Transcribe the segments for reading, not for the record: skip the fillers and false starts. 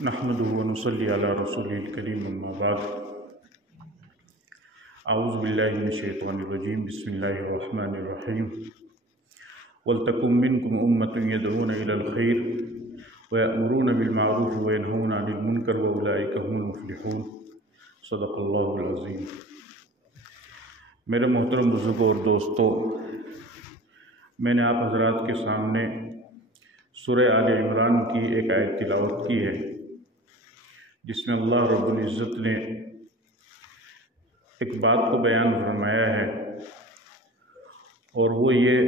نحمده ونصلي على رسوله الكريم اما بعد اعوذ باللہ من الشیطان الرجیم بسم اللہ الرحمن الرحیم ولتکن منکم امۃ یدعون الی الخیر ویأمرون بالمعروف وینہون عن المنکر واولئک هم المفلحون صدق اللہ العظیم۔ میرے محترم بزرگوں اور دوستوں، میں نے آپ حضرات کے سامنے سورہ آل عمران کی ایک آیت تلاوت کی ہے، جس میں اللہ رب العزت نے ایک بات کو بیان فرمایا ہے، اور وہ یہ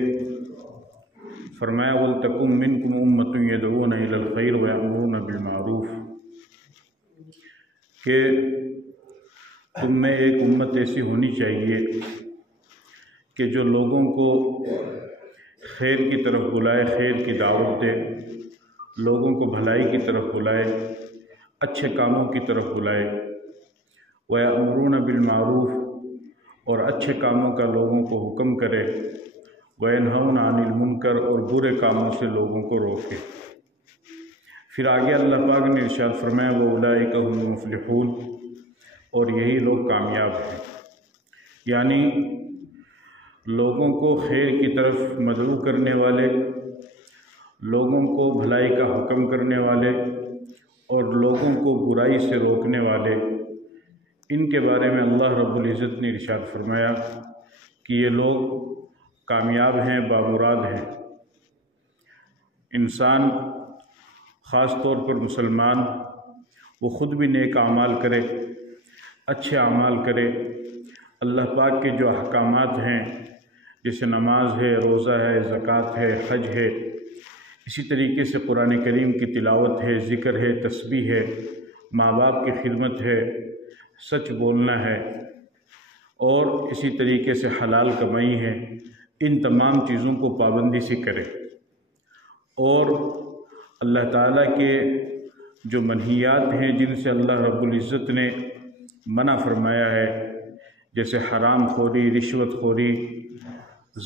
فرمایا وَلْتَكُن مِّنكُمْ أُمَّةٌ يَدْعُونَ إِلَى الْخَيْرِ وَيَأْمُرُونَ بِالْمَعْرُوفِ، کہ تم میں ایک امت ایسی ہونی چاہیے کہ جو لوگوں کو خیر کی طرف بلائے، خیر کی دعوت دے، لوگوں کو بھلائی کی طرف بلائے، اچھے کاموں کی طرف بلائے، وَيَأْمُرُونَ بِالْمَعْرُوفِ، اور اچھے کاموں کا لوگوں کو حکم کرے، وَيَنْهَوْنَ عَنِ الْمُنْكَرِ، اور برے کاموں سے لوگوں کو روکے۔ پھر آگے اللہ پاک نے ارشاد فرمایا وَأُولَئِكَ هُمُ الْمُفْلِحُونَ، اور یہی لوگ کامیاب ہیں، یعنی لوگوں کو خیر کی طرف مدعو کرنے والے، لوگوں کو بھلائی کا حکم کرنے والے، اور لوگوں کو برائی سے روکنے والے، ان کے بارے میں اللہ رب العزت نے ارشاد فرمایا کہ یہ لوگ کامیاب ہیں، بامراد ہیں۔ انسان، خاص طور پر مسلمان، وہ خود بھی نیک اعمال کرے، اچھے اعمال کرے، اللہ پاک کے جو احکامات ہیں جیسے نماز ہے، روزہ ہے، زکوٰۃ ہے، حج ہے، اسی طریقے سے قرآن کریم کی تلاوت ہے، ذکر ہے، تسبیح ہے، ماں باپ کی خدمت ہے، سچ بولنا ہے، اور اسی طریقے سے حلال کمائی ہے، ان تمام چیزوں کو پابندی سے کرے، اور اللہ تعالیٰ کے جو منہیات ہیں جن سے اللہ رب العزت نے منع فرمایا ہے، جیسے حرام خوری، رشوت خوری،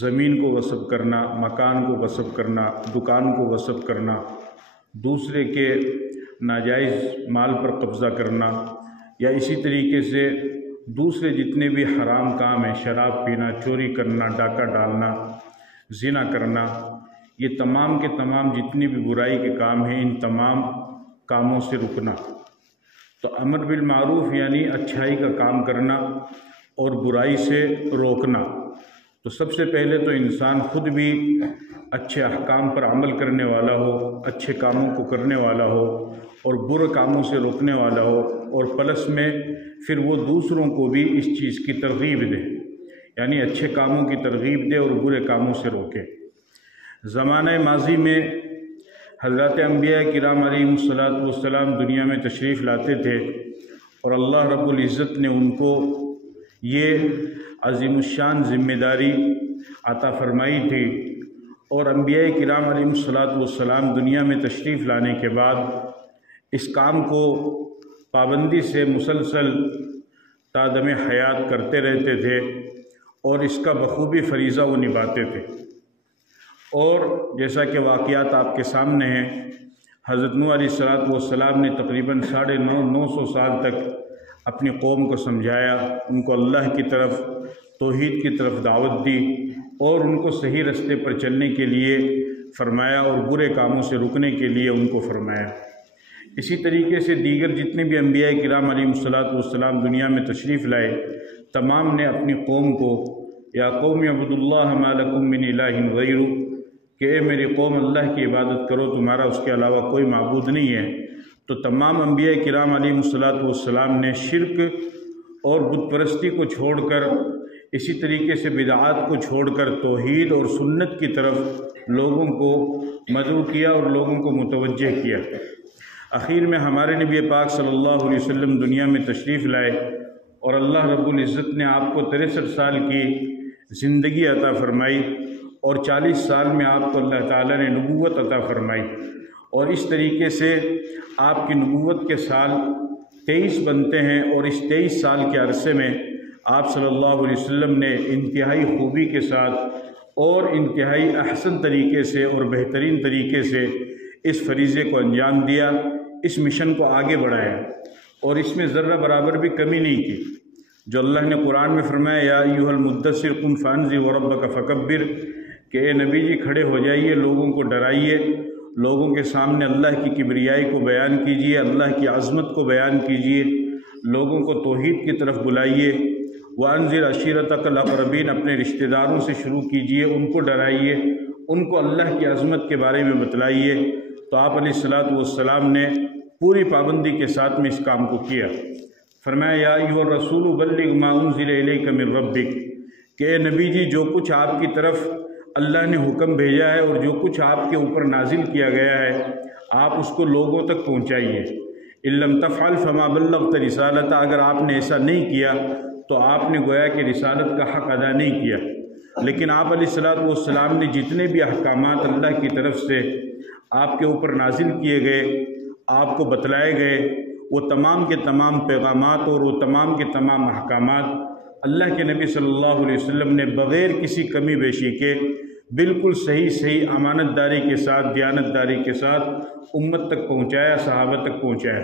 زمین کو غصب کرنا، مکان کو غصب کرنا، دکان کو غصب کرنا، دوسرے کے ناجائز مال پر قبضہ کرنا، یا اسی طریقے سے دوسرے جتنے بھی حرام کام ہیں، شراب پینا، چوری کرنا، ڈاکہ ڈالنا، زنا کرنا، یہ تمام کے تمام جتنی بھی برائی کے کام ہیں، ان تمام کاموں سے رکنا۔ تو امر بالمعروف یعنی اچھائی کا کام کرنا اور برائی سے روکنا۔ تو سب سے پہلے تو انسان خود بھی اچھے احکام پر عمل کرنے والا ہو، اچھے کاموں کو کرنے والا ہو، اور برے کاموں سے روکنے والا ہو، اور پلس میں پھر وہ دوسروں کو بھی اس چیز کی ترغیب دے، یعنی اچھے کاموں کی ترغیب دے اور برے کاموں سے روکے۔ زمانہ ماضی میں حضرات انبیاء کرام علیہم السلام دنیا میں تشریف لاتے تھے، اور اللہ رب العزت نے ان کو یہ عظیم الشان ذمہ داری عطا فرمائی تھی، اور انبیاء کرام علیہم السلام دنیا میں تشریف لانے کے بعد اس کام کو پابندی سے مسلسل تا دم حیات کرتے رہتے تھے، اور اس کا بخوبی فریضہ وہ نبھاتے تھے۔ اور جیسا کہ واقعات آپ کے سامنے ہیں، حضرت نوح علیہ السلام نے تقریباً 950 سال تک اپنی قوم کو سمجھایا، ان کو اللہ کی طرف، توحید کی طرف دعوت دی، اور ان کو صحیح رستے پر چلنے کے لیے فرمایا، اور برے کاموں سے رکنے کے لیے ان کو فرمایا۔ اسی طریقے سے دیگر جتنے بھی انبیاء کرام علیہم السلام دنیا میں تشریف لائے، تمام نے اپنی قوم کو یا قوم اعبدوا اللہ ما لکم من الہ غیرہ، کہ اے میری قوم اللہ کی عبادت کرو، تمہارا اس کے علاوہ کوئی معبود نہیں ہے۔ تو تمام انبیاء کرام علیہم السلام نے شرک اور بت پرستی کو چھوڑ کر، اسی طریقے سے بدعات کو چھوڑ کر توحید اور سنت کی طرف لوگوں کو مدعو کیا اور لوگوں کو متوجہ کیا۔ آخر میں ہمارے نبی پاک صلی اللہ علیہ وسلم دنیا میں تشریف لائے، اور اللہ رب العزت نے آپ کو 63 سال کی زندگی عطا فرمائی، اور 40 سال میں آپ کو اللہ تعالیٰ نے نبوت عطا فرمائی، اور اس طریقے سے آپ کی نبوت کے سال 23 بنتے ہیں، اور اس 23 سال کے عرصے میں آپ صلی اللہ علیہ وسلم نے انتہائی خوبی کے ساتھ اور انتہائی احسن طریقے سے اور بہترین طریقے سے اس فریضے کو انجام دیا اس مشن کو آگے بڑھایا اور اس میں ذرہ برابر بھی کمی نہیں کی۔ جو اللہ نے قرآن میں فرمایا یا ایھا المدثر قم فانذر وربک فکبر، کہ اے نبی جی کھڑے ہو جائیے، لوگوں کو ڈرائیے، لوگوں کے سامنے اللہ کی کبریائی کو بیان کیجیے، اللہ کی عظمت کو بیان کیجیے، لوگوں کو توحید کی طرف بلائیے۔ وانذر عشیرتک الاقربین، اپنے رشتہ داروں سے شروع کیجیے، ان کو ڈرائیے، ان کو اللہ کی عظمت کے بارے میں بتلائیے۔ تو آپ علیہ الصلوۃ والسلام نے پوری پابندی کے ساتھ میں اس کام کو کیا۔ فرمایا یا ایھا الرسول بلغ ما انزل الیک من ربک، کہ اے نبی جی جو کچھ آپ کی طرف اللہ نے حکم بھیجا ہے اور جو کچھ آپ کے اوپر نازل کیا گیا ہے آپ اس کو لوگوں تک پہنچائیے۔ ان لم تفعل فما بلغت رسالتہ، اگر آپ نے ایسا نہیں کیا تو آپ نے گویا کہ رسالت کا حق ادا نہیں کیا۔ لیکن آپ علیہ الصلوۃ والسلام نے جتنے بھی احکامات اللہ کی طرف سے آپ کے اوپر نازل کیے گئے، آپ کو بتلائے گئے، وہ تمام کے تمام پیغامات اور وہ تمام کے تمام احکامات اللہ کے نبی صلی اللہ علیہ وسلم نے بغیر کسی کمی بیشی کے بالکل صحیح امانت داری کے ساتھ، دیانت داری کے ساتھ امت تک پہنچایا، صحابہ تک پہنچایا۔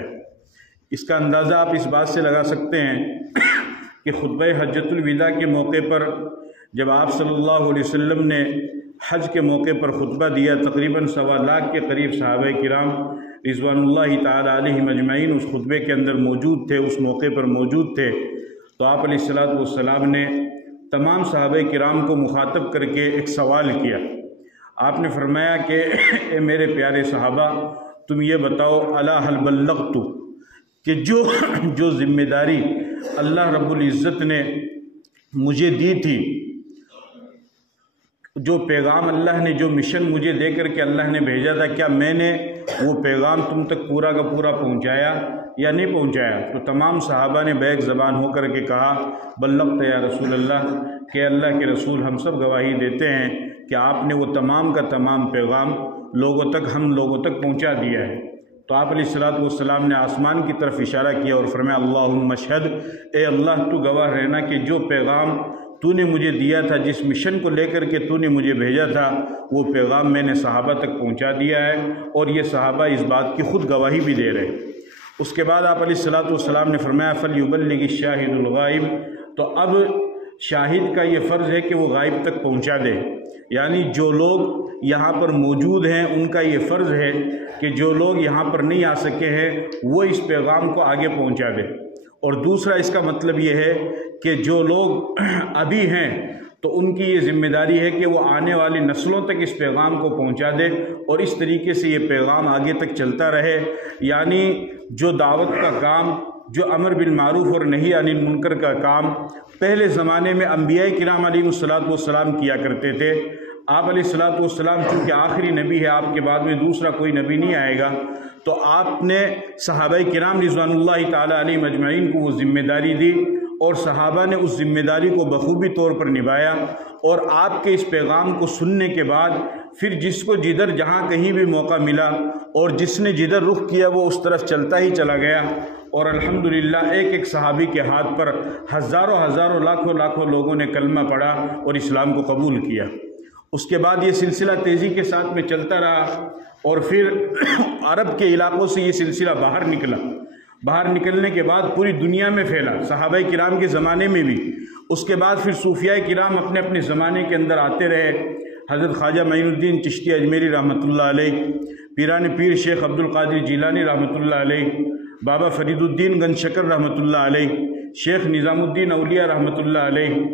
اس کا اندازہ آپ اس بات سے لگا سکتے ہیں کہ خطبہ حجۃ الوداع کے موقع پر جب آپ صلی اللہ علیہ وسلم نے حج کے موقع پر خطبہ دیا، تقریباً 1.25 لاکھ کے قریب صحابہ کرام رضوان اللہ تعالی علیہم اجمعین اس خطبے کے اندر موجود تھے، اس موقع پر موجود تھے۔ تو آپ علیہ الصلوۃ والسلام نے تمام صحابہ کرام کو مخاطب کر کے ایک سوال کیا۔ آپ نے فرمایا کہ اے میرے پیارے صحابہ، تم یہ بتاؤ الا هل بلغت، کہ جو ذمہ داری اللہ رب العزت نے مجھے دی تھی، جو پیغام اللہ نے، جو مشن مجھے دے کر کے اللہ نے بھیجا تھا، کیا میں نے وہ پیغام تم تک پورا کا پورا پہنچایا یا نہیں پہنچایا؟ تو تمام صحابہ نے بیک زبان ہو کر کے کہا بلغت یا رسول اللہ، کہ اللہ کے رسول ہم سب گواہی دیتے ہیں کہ آپ نے وہ تمام کا تمام پیغام ہم لوگوں تک پہنچا دیا ہے۔ تو آپ علیہ الصلوۃ والسلام نے آسمان کی طرف اشارہ کیا اور فرمایا اللہم اشہد، اے اللہ تو گواہ رہنا کہ جو پیغام تو نے مجھے دیا تھا، جس مشن کو لے کر کے تو نے مجھے بھیجا تھا، وہ پیغام میں نے صحابہ تک پہنچا دیا ہے، اور یہ صحابہ اس بات کی خود گواہی بھی دے رہے۔ اس کے بعد آپ علیہ الصلوۃ والسلام نے فرمایا فلیبلغ الشاہد الغائب، تو اب شاہد کا یہ فرض ہے کہ وہ غائب تک پہنچا دے، یعنی جو لوگ یہاں پر موجود ہیں ان کا یہ فرض ہے کہ جو لوگ یہاں پر نہیں آ سکے ہیں وہ اس پیغام کو آگے پہنچا دے۔ اور دوسرا اس کا مطلب یہ ہے کہ جو لوگ ابھی ہیں تو ان کی یہ ذمہ داری ہے کہ وہ آنے والی نسلوں تک اس پیغام کو پہنچا دے، اور اس طریقے سے یہ پیغام آگے تک چلتا رہے۔ یعنی جو دعوت کا کام، جو امر بالمعروف اور نہی عن المنکر کا کام پہلے زمانے میں انبیاء کرام علیہ الصلوۃ والسلام کیا کرتے تھے، آپ علیہ الصلوۃ والسلام چونکہ آخری نبی ہے، آپ کے بعد میں دوسرا کوئی نبی نہیں آئے گا، تو آپ نے صحابہ کرام رضوان اللہ تعالی علیہم اجمعین کو وہ ذمہ داری دی، اور صحابہ نے اس ذمہ داری کو بخوبی طور پر نبھایا۔ اور آپ کے اس پیغام کو سننے کے بعد پھر جس کو جدھر جہاں کہیں بھی موقع ملا اور جس نے جدھر رخ کیا وہ اس طرف چلتا ہی چلا گیا، اور الحمدللہ ایک ایک صحابی کے ہاتھ پر ہزاروں لاکھوں لوگوں نے کلمہ پڑھا اور اسلام کو قبول کیا۔ اس کے بعد یہ سلسلہ تیزی کے ساتھ میں چلتا رہا، اور پھر عرب کے علاقوں سے یہ سلسلہ باہر نکلا۔ باہر نکلنے کے بعد پوری دنیا میں پھیلا، صحابہ کرام کے زمانے میں بھی۔ اس کے بعد پھر صوفیاء کرام اپنے اپنے زمانے کے اندر آتے رہے۔ حضرت خواجہ معین الدین چشتی اجمیری رحمۃ اللہ علیہ، پیران پیر شیخ عبد القادر جیلانی رحمۃ اللہ علیہ، بابا فرید الدین گنج شکر رحمۃ اللہ علیہ، شیخ نظام الدین اولیاء رحمۃ اللہ علیہ،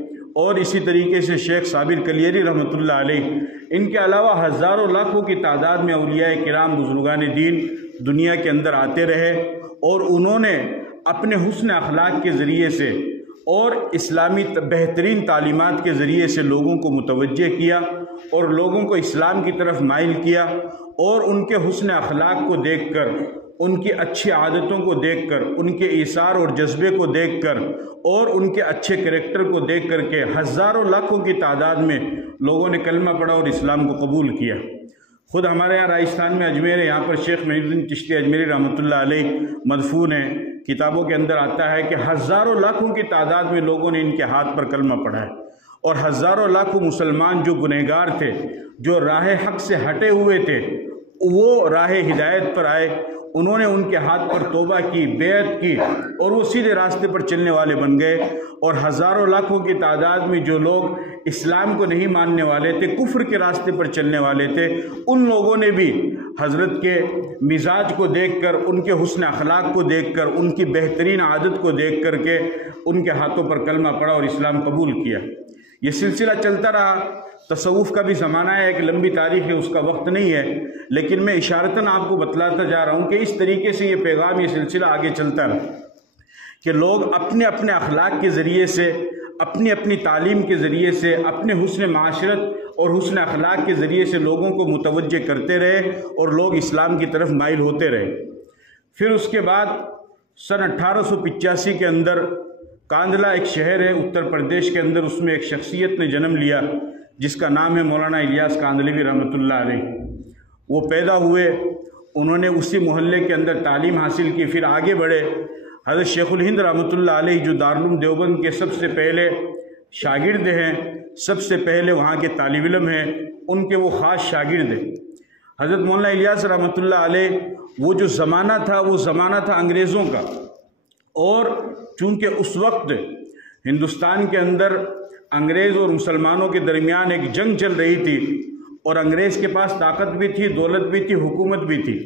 اور اسی طریقے سے شیخ صابر کلیری رحمۃ اللہ علیہ۔ ان کے علاوہ ہزاروں لاکھوں کی تعداد میں اولیاء کرام بزرگان دین دنیا کے اندر آتے رہے، اور انہوں نے اپنے حسن اخلاق کے ذریعے سے اور اسلامی بہترین تعلیمات کے ذریعے سے لوگوں کو متوجہ کیا اور لوگوں کو اسلام کی طرف مائل کیا، اور ان کے حسن اخلاق کو دیکھ کر، ان کی اچھی عادتوں کو دیکھ کر، ان کے ایثار اور جذبے کو دیکھ کر، اور ان کے اچھے کریکٹر کو دیکھ کر کے ہزاروں لاکھوں کی تعداد میں لوگوں نے کلمہ پڑھا اور اسلام کو قبول کیا۔ خود ہمارے یہاں راجستھان میں اجمیر ہے، یہاں پر شیخ معین الدین چشتی اجمیری رحمۃ اللہ علیہ مدفون ہیں۔ کتابوں کے اندر آتا ہے کہ ہزاروں لاکھوں کی تعداد میں لوگوں نے ان کے ہاتھ پر کلمہ پڑھا ہے، اور ہزاروں لاکھوں مسلمان جو گنہگار تھے، جو راہ حق سے ہٹے ہوئے تھے، وہ راہ ہدایت پر آئے، انہوں نے ان کے ہاتھ پر توبہ کی، بیعت کی، اور وہ سیدھے راستے پر چلنے والے بن گئے۔ اور ہزاروں لاکھوں کی تعداد میں جو لوگ اسلام کو نہیں ماننے والے تھے، کفر کے راستے پر چلنے والے تھے، ان لوگوں نے بھی حضرت کے مزاج کو دیکھ کر، ان کے حسن اخلاق کو دیکھ کر، ان کی بہترین عادت کو دیکھ کر کے ان کے ہاتھوں پر کلمہ پڑھا اور اسلام قبول کیا۔ یہ سلسلہ چلتا رہا۔ تصوف کا بھی زمانہ ہے، ایک لمبی تاریخ ہے، اس کا وقت نہیں ہے، لیکن میں اشارتاً آپ کو بتلاتا جا رہا ہوں کہ اس طریقے سے یہ پیغام، یہ سلسلہ آگے چلتا رہا کہ لوگ اپنے اپنے اخلاق کے ذریعے سے، اپنی اپنی تعلیم کے ذریعے سے، اپنے حسن معاشرت اور حسن اخلاق کے ذریعے سے لوگوں کو متوجہ کرتے رہے اور لوگ اسلام کی طرف مائل ہوتے رہے۔ پھر اس کے بعد سن 1885 کے اندر کاندھلہ ایک شہر ہے اتر پردیش کے اندر، اس میں ایک شخصیت نے جنم لیا جس کا نام ہے مولانا الیاس کاندھلوی رحمۃ اللہ علیہ۔ وہ پیدا ہوئے، انہوں نے اسی محلے کے اندر تعلیم حاصل کی، پھر آگے بڑھے۔ حضرت شیخ الہند رحمۃ اللہ علیہ جو دارالعلوم دیوبند کے سب سے پہلے شاگرد ہیں، سب سے پہلے وہاں کے طالب علم ہیں، ان کے وہ خاص شاگرد ہیں۔ حضرت مولانا الیاس رحمۃ اللہ علیہ، وہ جو زمانہ تھا وہ زمانہ تھا انگریزوں کا، اور چونکہ اس وقت ہندوستان کے اندر انگریز اور مسلمانوں کے درمیان ایک جنگ چل رہی تھی، اور انگریز کے پاس طاقت بھی تھی، دولت بھی تھی، حکومت بھی تھی،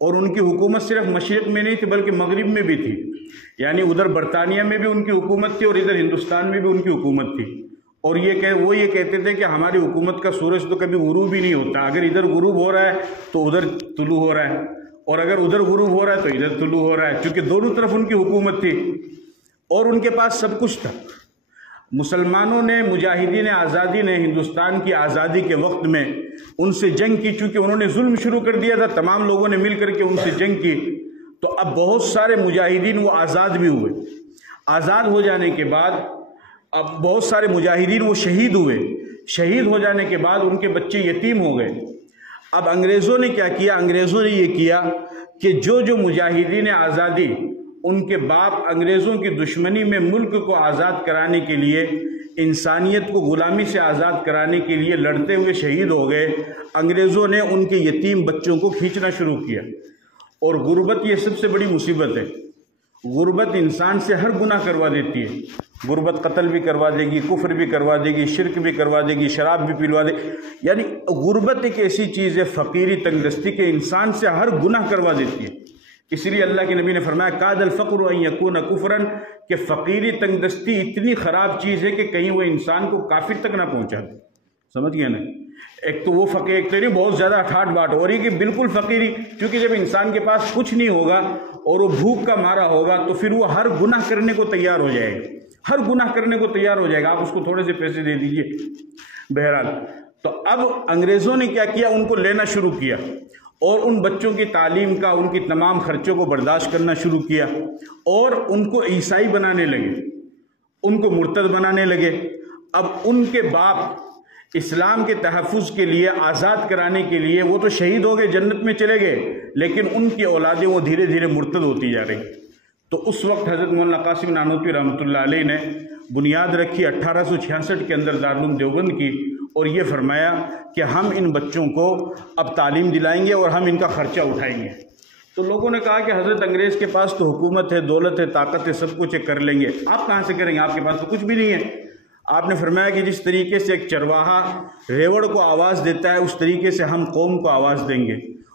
اور ان کی حکومت صرف مشرق میں نہیں تھی بلکہ مغرب میں بھی تھی، یعنی ادھر برطانیہ میں بھی ان کی حکومت تھی اور ادھر ہندوستان میں بھی ان کی حکومت تھی۔ اور وہ یہ کہتے تھے کہ ہماری حکومت کا سورج تو کبھی غروب ہی نہیں ہوتا، اگر ادھر غروب ہو رہا ہے تو ادھر طلوع ہو رہا ہے، اور اگر ادھر غروب ہو رہا ہے تو ادھر طلوع ہو رہا ہے، چونکہ دونوں طرف ان کی حکومت تھی اور ان کے پاس سب کچھ تھا۔ مسلمانوں نے، مجاہدین آزادی نے ہندوستان کی آزادی کے وقت میں ان سے جنگ کی، چونکہ انہوں نے ظلم شروع کر دیا تھا، تمام لوگوں نے مل کر کے ان سے جنگ کی، تو اب بہت سارے مجاہدین وہ آزاد بھی ہوئے۔ آزاد ہو جانے کے بعد اب بہت سارے مجاہدین وہ شہید ہوئے، شہید ہو جانے کے بعد ان کے بچے یتیم ہو گئے۔ اب انگریزوں نے کیا کیا؟ انگریزوں نے یہ کیا کہ جو مجاہدین آزادی، ان کے باپ انگریزوں کی دشمنی میں ملک کو آزاد کرانے کے لیے، انسانیت کو غلامی سے آزاد کرانے کے لیے لڑتے ہوئے شہید ہو گئے، انگریزوں نے ان کے یتیم بچوں کو کھینچنا شروع کیا۔ اور غربت یہ سب سے بڑی مصیبت ہے۔ غربت انسان سے ہر گناہ کروا دیتی ہے۔ غربت قتل بھی کروا دے گی، کفر بھی کروا دے گی، شرک بھی کروا دے گی، شراب بھی پلوا دے گی، یعنی غربت ایک ایسی چیز ہے، فقیری، تنگ دستی کے انسان سے ہر گناہ کروا دیتی ہے۔ اس لیے اللہ کے نبی نے فرمایا کاد الفقر ان یکون کفرا، کہ فقیری تنگ دستی اتنی خراب چیز ہے کہ کہیں وہ انسان کو کافر تک نہ پہنچا دے۔ سمجھ گیا نا؟ ایک تو وہ فقیر، ایک تو نہیں بہت زیادہ ٹھاٹ باٹ ہو رہی کہ بالکل فقیری، کیونکہ جب انسان کے پاس کچھ نہیں ہوگا اور وہ بھوک کا مارا ہوگا تو پھر وہ ہر گناہ کرنے کو تیار ہو جائے گا، ہر گناہ کرنے کو تیار ہو جائے گا، آپ اس کو تھوڑے سے پیسے دے دیجئے۔ بہرحال تو اب انگریزوں نے کیا کیا؟ ان کو لینا شروع کیا اور ان بچوں کی تعلیم کا، ان کی تمام خرچوں کو برداشت کرنا شروع کیا، اور ان کو عیسائی بنانے لگے، ان کو مرتد بنانے لگے۔ اب ان کے باپ اسلام کے تحفظ کے لیے، آزاد کرانے کے لیے، وہ تو شہید ہو گئے، جنت میں چلے گئے، لیکن ان کی اولادیں وہ دھیرے دھیرے مرتد ہوتی جا رہی۔ تو اس وقت حضرت مولانا قاسم نانوتوی رحمۃ اللہ علیہ نے بنیاد رکھی 1866 کے اندر دارالعلوم دیوبند کی، اور یہ فرمایا کہ ہم ان بچوں کو اب تعلیم دلائیں گے اور ہم ان کا خرچہ اٹھائیں گے۔ تو لوگوں نے کہا کہ حضرت انگریز کے پاس تو حکومت ہے، دولت ہے، طاقت ہے، سب کچھ کر لیں گے، آپ کہاں سے کریں گے؟ آپ کے پاس تو کچھ بھی نہیں ہے۔ آپ نے فرمایا کہ جس طریقے سے ایک چرواہا ریوڑ کو آواز دیتا ہے، اس طریقے سے ہم قوم کو آواز دیں گے،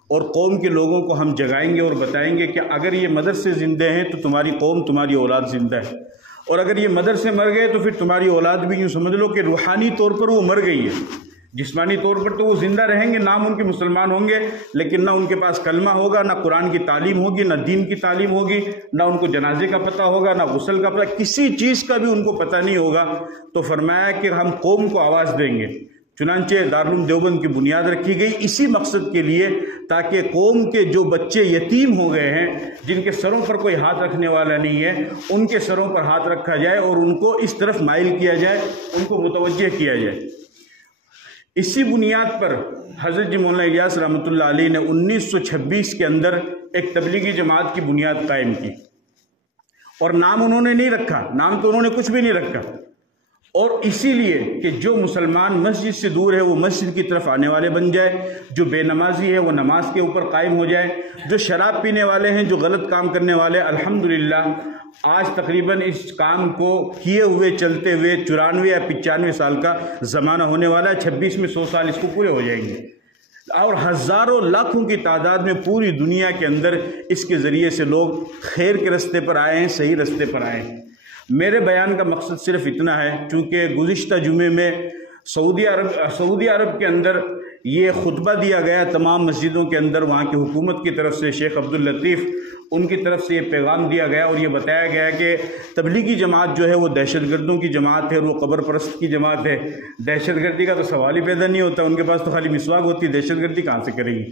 اور قوم کے لوگوں کو ہم جگائیں گے اور بتائیں گے کہ اگر یہ مدرسے زندہ ہیں تو تمہاری قوم، تمہاری اولاد زندہ ہے، اور اگر یہ مدرسے مر گئے تو پھر تمہاری اولاد بھی یوں سمجھ لو کہ روحانی طور پر وہ مر گئی ہے، جسمانی طور پر تو وہ زندہ رہیں گے، نام ان کے مسلمان ہوں گے، لیکن نہ ان کے پاس کلمہ ہوگا، نہ قرآن کی تعلیم ہوگی، نہ دین کی تعلیم ہوگی، نہ ان کو جنازے کا پتہ ہوگا، نہ غسل کا پتہ، کسی چیز کا بھی ان کو پتہ نہیں ہوگا۔ تو فرمایا کہ ہم قوم کو آواز دیں گے۔ چنانچہ دارالعلوم دیوبند کی بنیاد رکھی گئی اسی مقصد کے لیے، تاکہ قوم کے جو بچے یتیم ہو گئے ہیں، جن کے سروں پر کوئی ہاتھ رکھنے والا نہیں ہے، ان کے سروں پر ہاتھ رکھا جائے اور ان کو اس طرف مائل کیا جائے، ان کو متوجہ کیا جائے۔ اسی بنیاد پر حضرت مولانا الیاس رحمۃ اللہ علیہ نے 1926 کے اندر ایک تبلیغی جماعت کی بنیاد قائم کی، اور نام انہوں نے نہیں رکھا، نام تو انہوں نے کچھ بھی نہیں رکھا، اور اسی لیے کہ جو مسلمان مسجد سے دور ہے وہ مسجد کی طرف آنے والے بن جائے، جو بے نمازی ہے وہ نماز کے اوپر قائم ہو جائے، جو شراب پینے والے ہیں، جو غلط کام کرنے والے، الحمدللہ آج تقریباً اس کام کو کیے ہوئے چلتے ہوئے 94 یا 95 سال کا زمانہ ہونے والا ہے، 26 میں 100 سال اس کو پورے ہو جائیں گے، اور ہزاروں لاکھوں کی تعداد میں پوری دنیا کے اندر اس کے ذریعے سے لوگ خیر کے رستے پر آئے ہیں، صحیح رستے پر آئے ہیں۔ میرے بیان کا مقصد صرف اتنا ہے، چونکہ گزشتہ جمعے میں سعودی عرب کے اندر یہ خطبہ دیا گیا تمام مسجدوں کے اندر، وہاں کی حکومت کی طرف سے شیخ عبداللطیف ان کی طرف سے یہ پیغام دیا گیا اور یہ بتایا گیا کہ تبلیغی جماعت جو ہے وہ دہشت گردوں کی جماعت ہے اور وہ قبر پرست کی جماعت ہے۔ دہشت گردی کا تو سوال ہی پیدا نہیں ہوتا، ان کے پاس تو خالی مسواک ہوتی، دہشت گردی کہاں سے کریں گی؟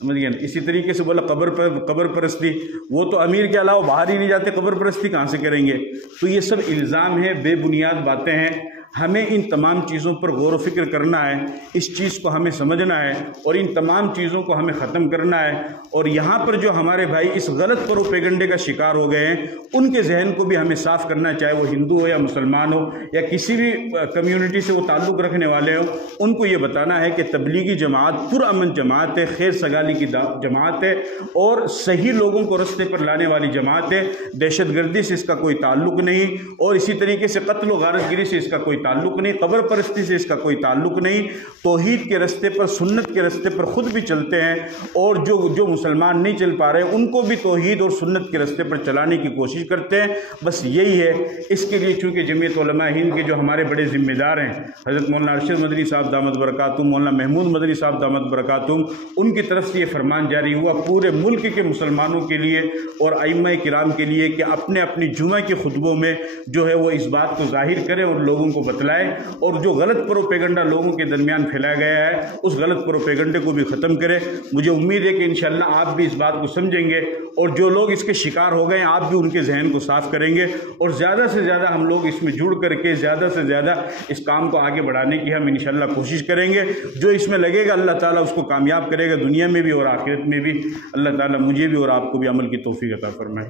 سمجھ گئے؟ اسی طریقے سے بولا قبر پرستی، وہ تو امیر کے علاوہ باہر ہی نہیں جاتے، قبر پرستی کہاں سے کریں گے؟ تو یہ سب الزام ہے، بے بنیاد باتیں ہیں۔ ہمیں ان تمام چیزوں پر غور و فکر کرنا ہے، اس چیز کو ہمیں سمجھنا ہے اور ان تمام چیزوں کو ہمیں ختم کرنا ہے۔ اور یہاں پر جو ہمارے بھائی اس غلط پروپیگنڈے کا شکار ہو گئے ہیں، ان کے ذہن کو بھی ہمیں صاف کرنا، چاہے وہ ہندو ہو یا مسلمان ہو یا کسی بھی کمیونٹی سے وہ تعلق رکھنے والے ہوں، ان کو یہ بتانا ہے کہ تبلیغی جماعت پرامن جماعت ہے، خیر سگالی کی جماعت ہے اور صحیح لوگوں کو رستے پر لانے والی جماعت ہے۔ دہشت گردی سے اس کا کوئی تعلق نہیں، اور اسی طریقے سے قتل و غارت گری سے اس کا کوئی تعلق نہیں، قبر پرستی سے اس کا کوئی تعلق نہیں۔ توحید کے رستے پر، سنت کے رستے پر خود بھی چلتے ہیں، اور جو مسلمان نہیں چل پا رہے ان کو بھی توحید اور سنت کے رستے پر چلانے کی کوشش کرتے ہیں۔ بس یہی ہے۔ اس کے لیے چونکہ جمعیت علماء ہند کے جو ہمارے بڑے ذمہ دار ہیں، حضرت مولانا ارشد مدنی صاحب دامت برکاتہم، مولانا محمود مدنی صاحب دامت برکاتہم، ان کی طرف سے یہ فرمان جاری ہوا پورے ملک کے مسلمانوں کے لیے اور ائمہ کرام کے لیے کہ اپنے اپنی جمعہ کے خطبوں میں جو ہے وہ اس بات کو ظاہر کریں اور لوگوں کو بتلائیں، اور جو غلط پروپیگنڈا لوگوں کے درمیان پھیلایا گیا ہے اس غلط پروپیگنڈے کو بھی ختم کرے۔ مجھے امید ہے کہ انشاءاللہ آپ بھی اس بات کو سمجھیں گے، اور جو لوگ اس کے شکار ہو گئے ہیں آپ بھی ان کے ذہن کو صاف کریں گے، اور زیادہ سے زیادہ ہم لوگ اس میں جڑ کر کے زیادہ سے زیادہ اس کام کو آگے بڑھانے کی ہم انشاءاللہ کوشش کریں گے۔ جو اس میں لگے گا اللہ تعالیٰ اس کو کامیاب کرے گا، دنیا میں بھی اور آخرت میں بھی۔ اللہ تعالیٰ مجھے بھی اور آپ کو بھی عمل کی توفیق عطا فرمائے۔